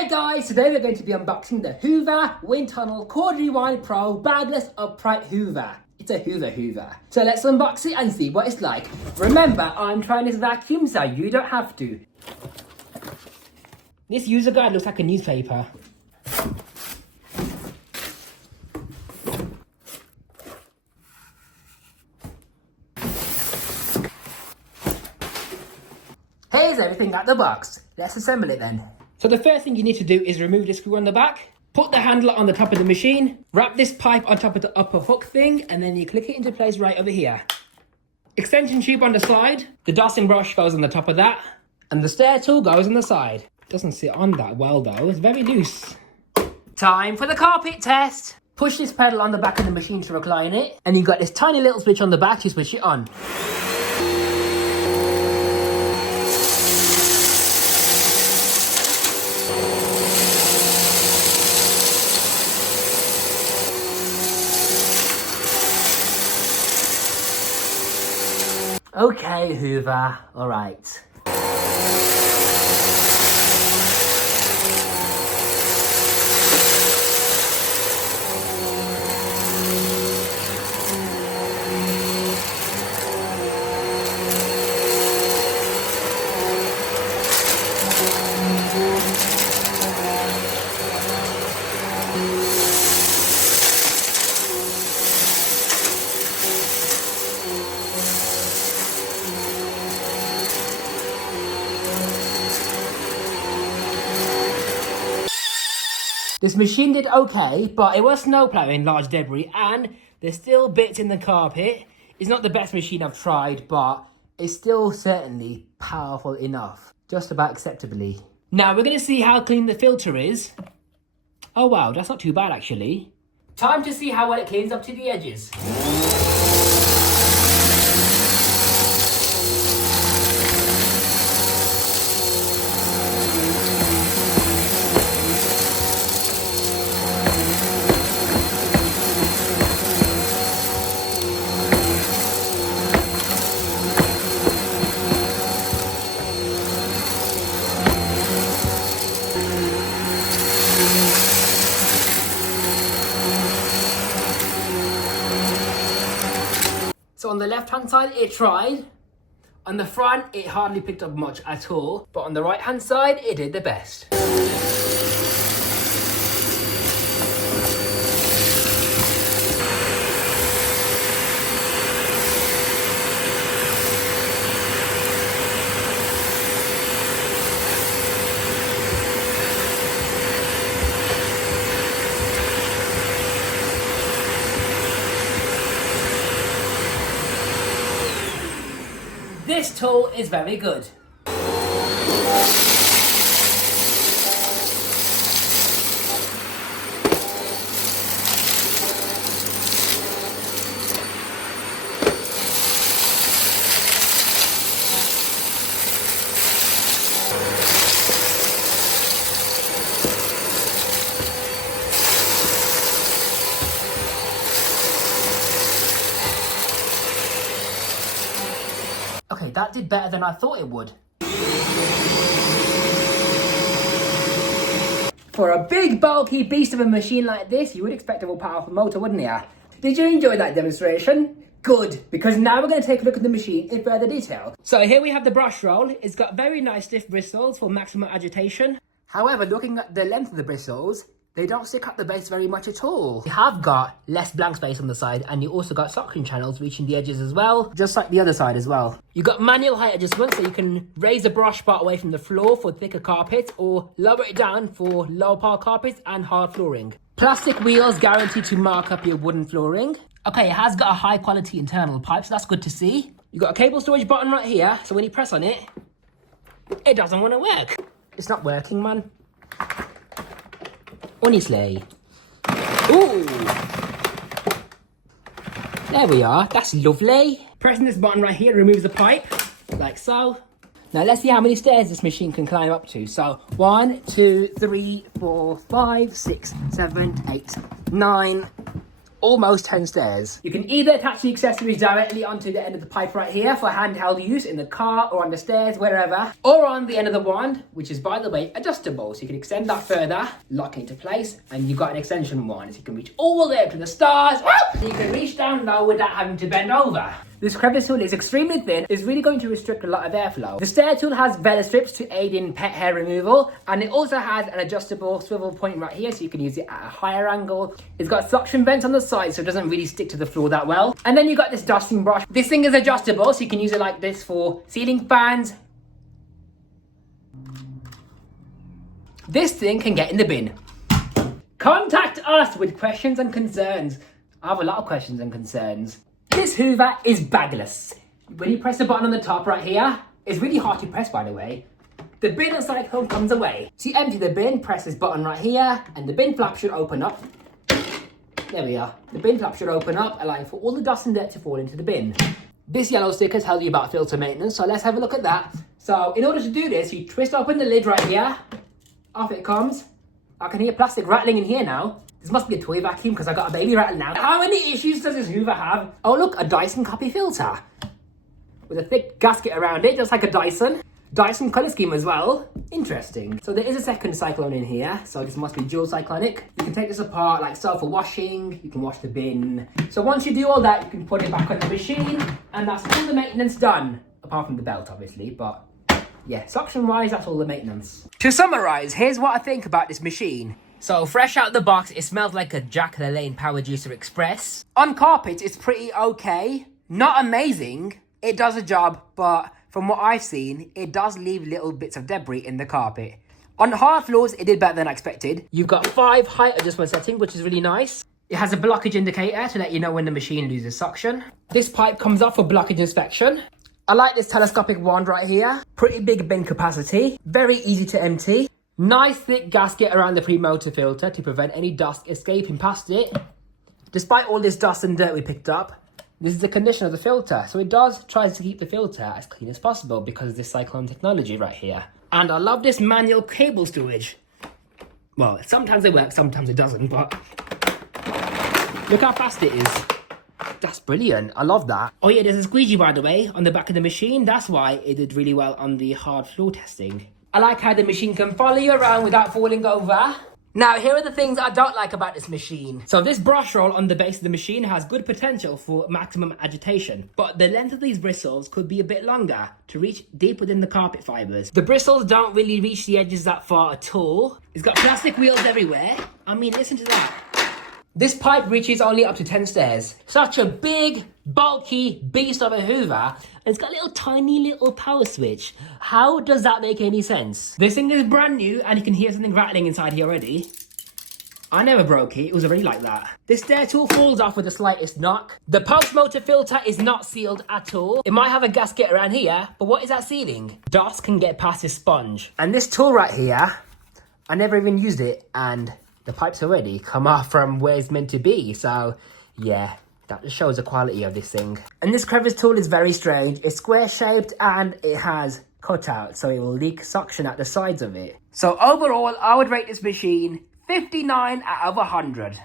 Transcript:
Hey guys, today we're going to be unboxing the Hoover Wind Tunnel Cord Rewind Pro Bagless Upright Hoover. It's a Hoover. So let's unbox it and see what it's like. Remember, I'm trying this vacuum so you don't have to. This user guide looks like a newspaper. Here's everything out the box. Let's assemble it then. So the first thing you need to do is remove the screw on the back, put the handle on the top of the machine, wrap this pipe on top of the upper hook thing, and then you click it into place right over here. Extension tube on the side, the dosing brush goes on the top of that, and the stair tool goes on the side. Doesn't sit on that well though, it's very loose. Time for the carpet test! Push this pedal on the back of the machine to recline it, and you've got this tiny little switch on the back to switch it on. Okay, Hoover, all right. This machine did okay, but it was snowplowing large debris and there's still bits in the carpet. It's not the best machine I've tried, but it's still certainly powerful enough. Just about acceptably. Now we're going to see how clean the filter is. Oh wow, that's not too bad actually. Time to see how well it cleans up to the edges. So on the left hand side it tried, on the front it hardly picked up much at all, but on the right hand side it did the best. This tool is very good. Okay, that did better than I thought it would. For a big bulky beast of a machine like this, you would expect a more powerful motor, wouldn't you? Did you enjoy that demonstration? Good, because now we're going to take a look at the machine in further detail. So here we have the brush roll. It's got very nice stiff bristles for maximum agitation. However, looking at the length of the bristles, they don't stick up the base very much at all. You have got less blank space on the side, and you also got suction channels reaching the edges as well, just like the other side as well. You got manual height adjustment, so you can raise the brush part away from the floor for thicker carpet, or lower it down for low pile carpets and hard flooring. Plastic wheels guaranteed to mark up your wooden flooring. Okay, it has got a high quality internal pipe, so that's good to see. You got a cable storage button right here, so when you press on it, it doesn't want to work. It's not working, man. Honestly. Ooh. There we are. That's lovely. Pressing this button right here removes the pipe, like so. Now let's see how many stairs this machine can climb up to. So 1, 2, 3, 4, 5, 6, 7, 8, 9, almost 10 stairs. You can either attach the accessories directly onto the end of the pipe right here for handheld use in the car or on the stairs, wherever, or on the end of the wand, which is, by the way, adjustable. So you can extend that further, lock it into place, and you've got an extension wand. So you can reach all the way up to the stars. You can reach down low without having to bend over. This crevice tool is extremely thin. It's really going to restrict a lot of airflow. The stair tool has vela strips to aid in pet hair removal, and it also has an adjustable swivel point right here, so you can use it at a higher angle. It's got suction vents on the side, so it doesn't really stick to the floor that well. And then you got this dusting brush. This thing is adjustable, so you can use it like this for ceiling fans. This thing can get in the bin. Contact us with questions and concerns. I have a lot of questions and concerns. This Hoover is bagless. When you press the button on the top right here, it's really hard to press, by the way. The bin and cyclone comes away. So you empty the bin, press this button right here, and the bin flap should open up. There we are. The bin flap should open up, allowing for all the dust and dirt to fall into the bin. This yellow sticker tells you about filter maintenance, so let's have a look at that. So in order to do this, you twist open the lid right here. Off it comes. I can hear plastic rattling in here now. This must be a toy vacuum because I got a baby rattle now. How many issues does this Hoover have? Oh look, a Dyson copy filter. With a thick gasket around it, just like a Dyson. Dyson colour scheme as well. Interesting. So there is a second cyclone in here, so this must be dual cyclonic. You can take this apart like so for washing. You can wash the bin. So once you do all that, you can put it back on the machine, and that's all the maintenance done. Apart from the belt, obviously, but yeah, suction-wise, that's all the maintenance. To summarise, here's what I think about this machine. So fresh out the box, it smells like a Jack LaLanne Power Juicer Express. On carpet, it's pretty okay. Not amazing. It does a job, but from what I've seen, it does leave little bits of debris in the carpet. On hard floors, it did better than I expected. You've got 5 height adjustment settings, which is really nice. It has a blockage indicator to let you know when the machine loses suction. This pipe comes up for blockage inspection. I like this telescopic wand right here. Pretty big bin capacity. Very easy to empty. Nice thick gasket around the pre-motor filter to prevent any dust escaping past it. Despite all this dust and dirt we picked up, this is the condition of the filter. So it tries to keep the filter as clean as possible because of this Cyclone technology right here. And I love this manual cable storage. Well, sometimes it works, sometimes it doesn't, but look how fast it is. That's brilliant. I love that. Oh yeah, there's a squeegee, by the way, on the back of the machine. That's why it did really well on the hard floor testing. I like how the machine can follow you around without falling over. Now, here are the things I don't like about this machine. So this brush roll on the base of the machine has good potential for maximum agitation, but the length of these bristles could be a bit longer to reach deep within the carpet fibers. The bristles don't really reach the edges that far at all. It's got plastic wheels everywhere. I mean, listen to that. This pipe reaches only up to 10 stairs. Such a big, bulky beast of a Hoover, and it's got a tiny little power switch. How does that make any sense? This thing is brand new, and you can hear something rattling inside here already. I never broke it, it was already like that. This stair tool falls off with the slightest knock. The pulse motor filter is not sealed at all. It might have a gasket around here, but what is that sealing? Dust can get past this sponge. And this tool right here, I never even used it, and the pipes already come off from where it's meant to be. So yeah, that just shows the quality of this thing. And this crevice tool is very strange. It's square shaped and it has cutouts, so it will leak suction at the sides of it. So overall, I would rate this machine 59 out of 100.